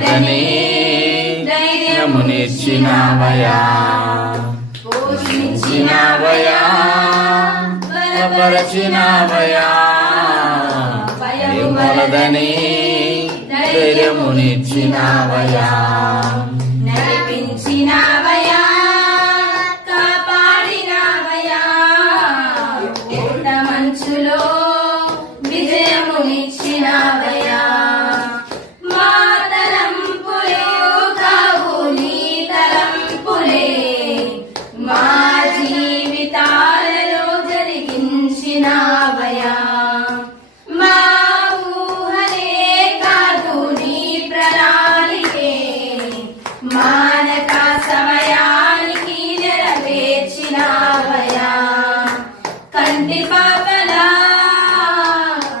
మొరదని ధైర్యమునిచ్చినావయా, పోషించినావయా, బలపరచినావయా, మొరదని ధైర్యమునిచ్చినావయా, నడిపించినావయా, కాపాడినావయా, ఎండ మంచులో విజయమునిచ్చినావయా, మా తలంపులే కావు నీ తలంపులే, మా జీవితాలలో జరిగించినావయా, మా ఊహలే కాదు నీ ప్రణాళికే, మానక సమయానికి నెరవేర్చినావయా, కంటి పాపలా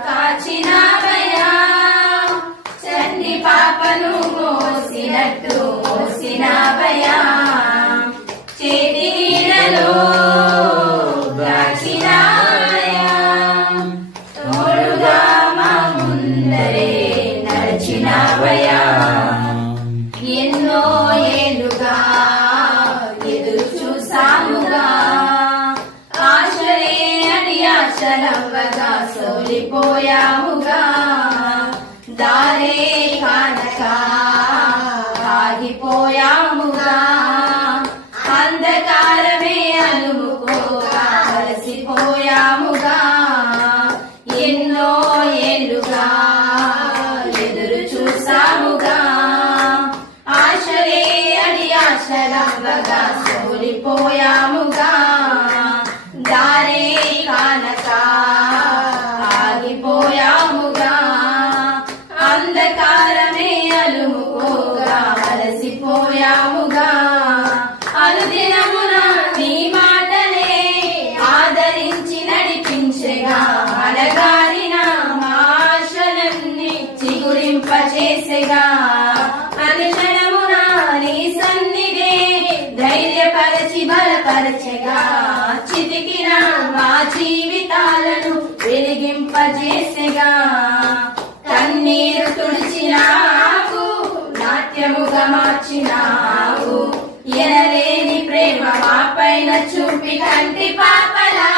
కాచినావయా, చండి పాపను మోసినట్టు మోసినావయా, చేతి నీడలో దాచినావయా, తోడుగా మా ముందరే నడిచినావయా, ఎన్నో ఏళ్ళుగా ఎదురు చూసాముగా, ఆశలే అని ఆశలవ్వగా సోలిపోయాముగా, దారే కానక ఆగిపోయాముగా, అంధకారమే అలుముకోగా అలసిపోయాముగా, ఎన్నో ఏళ్ళుగా ఎదురు చూసాముగా, ఆశలే అని ఆశలవ్వగా సోలిపోయాముగా, దారే కానక ఆగిపోయాముగా, అంధకారమే అలుముకోగా అలసిపోయాముగా, అనుదినమున నీ మాటలే ఆదరించి నడిపించగా, అలగారిన మా ఆశలన్నీ చిగురింపచేసెగా, అనుక్షణమున నీ సన్నిధే ధైర్యపరచి బలపరచగా, చితికిన మా జీవితాలను వెలిగింపజేసెగా, కన్నీరు తుడిచినావు, నాట్యముగా మార్చినావు, ఎనలేని ప్రేమ మా పైన చూపి కంటి పాపలా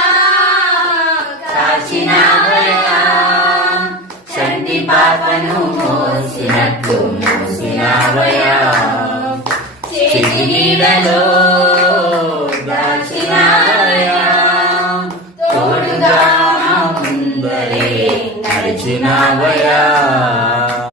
కాచినావయా, చంటి పాపను మోసినట్టు మోసినావయా, చేతి నీడలో